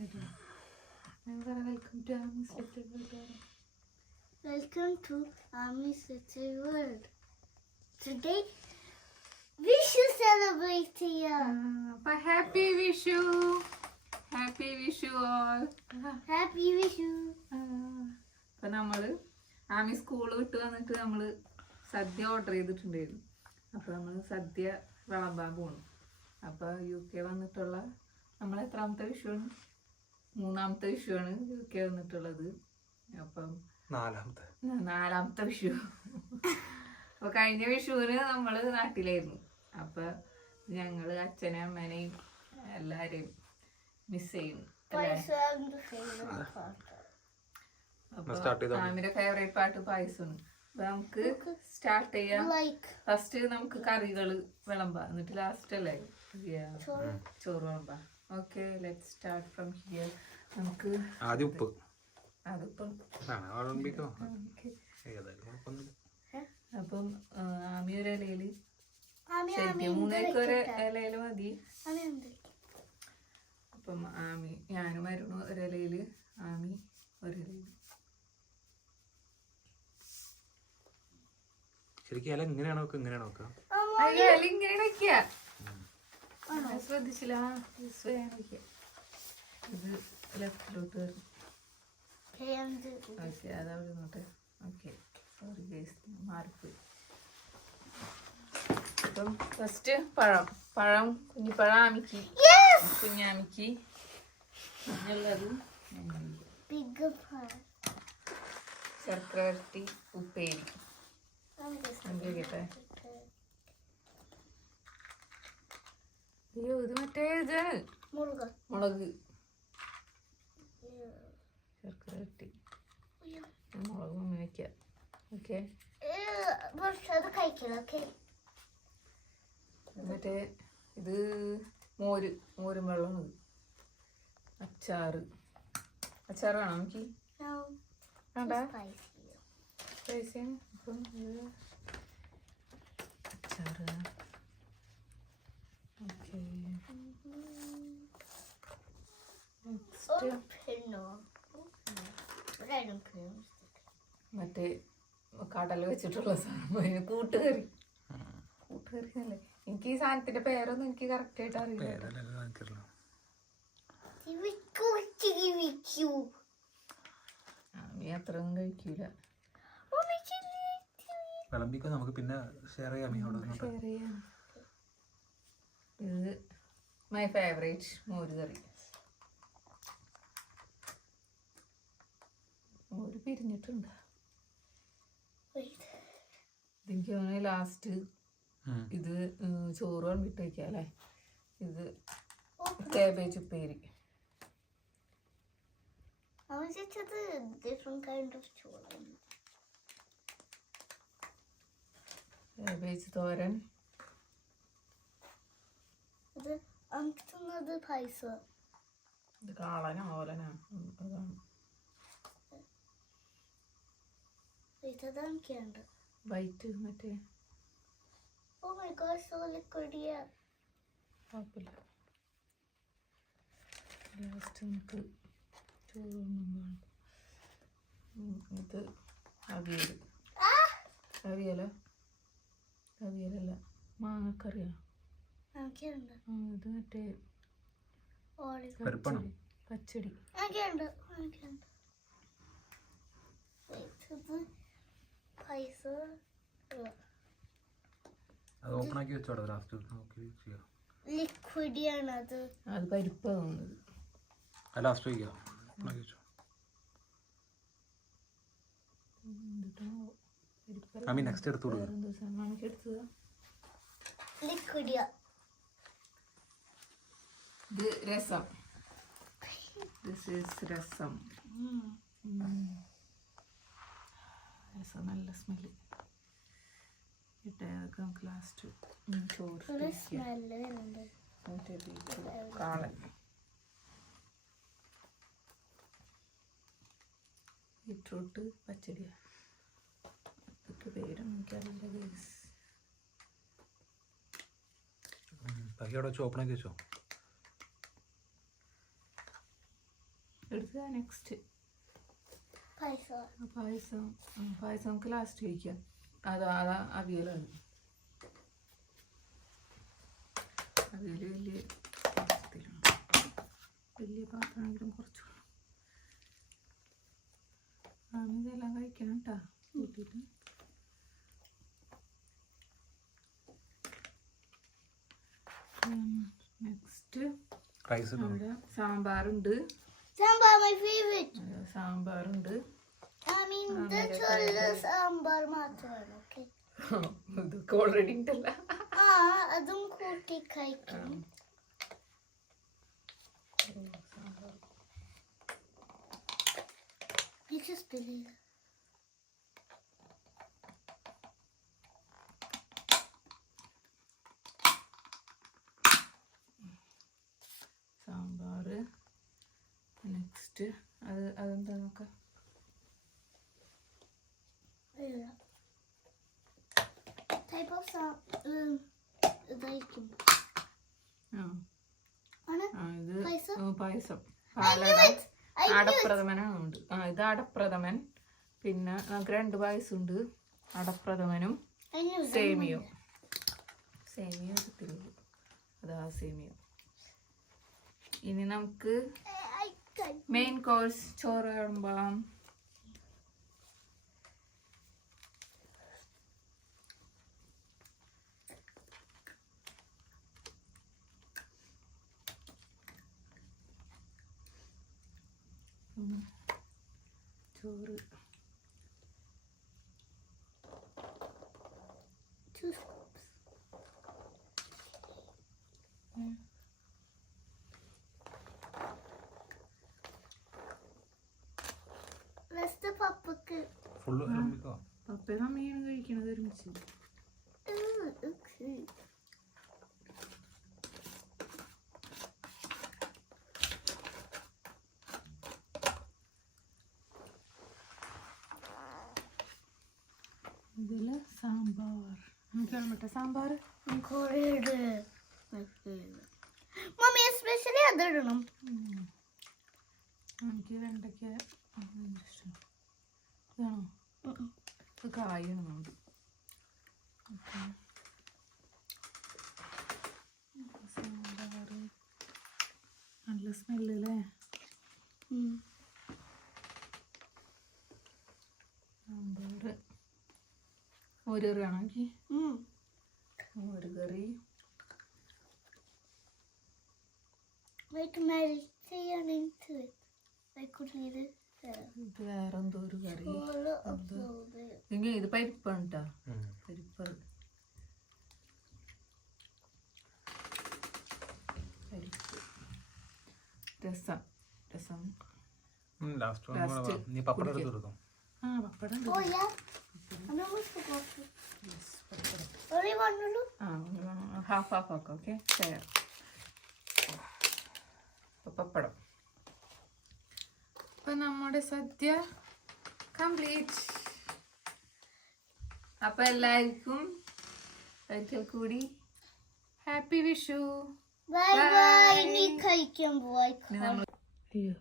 Welcome to Amy's Little World. Welcome to Amy's Little World. Today, Vishu celebrate here. Happy Vishu! Happy Vishu all! Happy Vishu! അപ്പം നമ്മൾ Ami school വിട്ട് വന്നിട്ട് നമ്മൾ സദ്യ order ചെയ്തിട്ടുണ്ടായിരുന്നു. അപ്പോൾ നമ്മൾ സദ്യ വിളമ്പാൻ പോകണം. അപ്പോൾ UK വന്നിട്ടുള്ള നമ്മൾ എത്രാമത്തെ വിഷുവാണ്? 3ാമത്തെ വിഷുവാണ് UK വന്നിട്ടുള്ളത്. അപ്പം 4ാമത്തെ വിഷു. അപ്പോൾ കഴിഞ്ഞ വിഷുവിന് നമ്മൾ നാട്ടിലായിരുന്നു. അപ്പോൾ ഞങ്ങൾ അച്ഛനെയും അമ്മേനെയും എല്ലാവരെയും മിസ് ചെയ്യുന്നു. ആമിന്റെ ഫേവറേറ്റ് പാട്ട് പായസമാണ്. അപ്പൊ നമുക്ക് സ്റ്റാർട്ട് ചെയ്യാം. ഫസ്റ്റ് നമുക്ക് കറികള് വിളമ്പാം, എന്നിട്ട് ലാസ്റ്റ് അല്ലേ ചോറ് വിളമ്പാം. Okay, let start from here. നമുക്ക് അതിപ്പം അപ്പം ആമി ഒരു ഇലയില് ശരിക്കും 3 ഒരു ഇലയില് മതി. അപ്പം ആമി ഞാനും വരുന്നു ഒരു ഇലയില്, ആമി ഒരു ഇലയില്. ശരിക്കും ഇല ഇങ്ങനെയാണോ ഇങ്ങനെയാണോ ഇങ്ങനെ വെക്കുക. ശ്രദ്ധിച്ചില്ല. ഇത് ലെഫ്റ്റിലോട്ട് വരും. ഓക്കെ, അതവിടെ നോട്ടെ. ഓക്കെ, സോറി ഗൈസ്, മാറിപ്പോയി. അപ്പം ഫസ്റ്റ് പഴം കുഞ്ഞിപ്പഴം ആമിക്ക്, കുഞ്ഞാമിക്ക് ഉള്ളത് ശർക്കര വരട്ടി ഉപ്പേരി. അയ്യോ, ഇത് മറ്റേ ഇതാണ് മുളക്. ശർക്കര വരട്ടി മുളക് മമ്മി വെക്കാം. ഓക്കെ, മറ്റേ ഇത് മോരും വെള്ളമാണ്. അച്ചാറ് വേണോ എനിക്ക്? വേണ്ട, സ്പൈസിയാണ്. അപ്പം ഇത് അച്ചാറ്. ഓക്കെ, മറ്റേ കടല വെച്ചിട്ടുള്ള സാധനം കൂട്ടുകറി അല്ലേ? എനിക്ക് ഈ സാധനത്തിന്റെ പേരൊന്നും എനിക്ക് കറക്റ്റ് ആയിട്ട് അറിയില്ല. നീ അത്രയൊന്നും കഴിക്കൂല. വിളമ്പിക്കോ, നമുക്ക് പിന്നെ ഷെയർ ചെയ്യാം. ഇത് മൈ ഫേവറേറ്റ് മോര് കറി. മോര് പിരിഞ്ഞിട്ടുണ്ട്. എനിക്ക് തോന്നുന്നു ലാസ്റ്റ് ഇത് ചോറ് വന്നിട്ട് വയ്ക്കാം അല്ലേ? ഇത് കാബേജ് ഉപ്പേരി. കാബേജ് തോരൻ. ഇത് കാളനാ ഓലനാ അതാണ് വൈറ്റ് മറ്റേ. Oh my gosh, so liquid here. കുഴപ്പമില്ല. ലാസ്റ്റ് നമുക്ക് ചോറ്. ഇത് അവിയലല്ല മാങ്ങക്കറിയാ. ഇത് മറ്റേ പച്ചടി. അത് ഓപ്പൺ ആക്കി വെച്ചോടാ, ലാസ്റ്റ് നോക്കി ചെയ്യാം. ലിക്വിഡ് അത് പരിപ്പ് തോന്നുന്നത്. ലാസ്റ്റ് വയ്ക്കാം, ഓപ്പൺ ആക്കി വെച്ചോ. നെക്സ്റ്റ് എടുത്തോളൂ. ലിക്വിഡ്. ഇത് രസം. ദിസ് ഈസ് രസം. രസം നല്ല സ്മെല്ല്. ഇട്ടേക്ക് നമുക്ക് ലാസ്റ്റ് ചോറ്. കാളൻ ബീട്രൂട്ട് പച്ചടിയാണ്. ഇതൊക്കെ പേരൊന്നും എനിക്കറിയില്ല ഗൈസ്. ഓപ്പൺ ആക്കി വെച്ചോ. എടുത്ത നെക്സ്റ്റ് Python. പായസം പായസം നമുക്ക് ലാസ്റ്റ് കഴിക്കാം. അതാ അവിയലാണ്. അവിയൽ വലിയ പാത്രത്തിലാണ്. വലിയ പാത്രമാണെങ്കിലും കുറച്ച് ഇതെല്ലാം കഴിക്കണം കേട്ടോ കൂട്ടിയിട്ട്. നെക്സ്റ്റ് റൈസ് നമ്മുടെ സാമ്പാറുണ്ട്. Sambar, my favorite. സാമ്പാറുണ്ട്. I mean, the cholla sambar മാത്രമാണ്, okay? ഇതൊക്കെ ഓൾറെഡി ഉണ്ടല്ലോ. അതും കൂട്ടി കഴിക്കും. Just believe. സാമ്പാർ നെക്സ്റ്റ് അതെന്താ നോക്കാം. Type of ഇതായിരിക്കും. ഇത് പായസം? പായസം I knew palada it. I knew it. അടപ്രഥമനാണ് ഉണ്ട്. ഇത് അടപ്രഥമൻ. പിന്നെ നമുക്ക് 2 പായസം ഉണ്ട്. അടപ്രഥമനും I knew it. സേമിയോ. സേമിയോ എടുത്തിരുന്നു. അതാ സേമിയോ. ഇനി നമുക്ക് മെയിൻ കോഴ്സ് ചോറ് വിളമ്പാം. ചോറ് 2 scoops. Rest പപ്പക്ക്. ഫുള്ള് വിളമ്പിക്കോ. പപ്പയും അമ്മയാണ് കഴിക്കണത് ഒരുമിച്ച്. Okay. ഇതില് സാമ്പാർ. നമുക്കാണ് മറ്റേ സാമ്പാർ. Mummy especially അതിടണം. എനിക്ക് വെണ്ടയ്ക്ക ഇഷ്ടം. ഇതാണോ? ഇത് കായാണ് നമുക്ക്. സാമ്പാർ നല്ല സ്മെല്ല് അല്ലേ? സാമ്പാർ ഒരു കറി ആണോ എനിക്ക്? ഒരു കറി Like melt ചെയ്യണം into it. Like could read it. ഇത് വേറെ എന്തോ ഒരു കറി. All of it. ഇങ്ങനെ ഇത് പരിപ്പാണ് കേട്ടോ. പരിപ്പ് രസം രസം ലാസ്റ്റ് നീ പപ്പടം എടുത്ത് കൊടുക്കും. Pappadam Oh yeah. I almost forgot to. Only one lulu. Half ആക്കാം. Okay share. പപ്പടം. അപ്പൊ നമ്മുടെ സദ്യ കംപ്ലീറ്റ്. അപ്പൊ എല്ലാവർക്കും ഒരിക്കൽ കൂടി ഹാപ്പി വിഷു. Bye bye. നീ കഴിക്കാൻ പോയി. അയ്യോ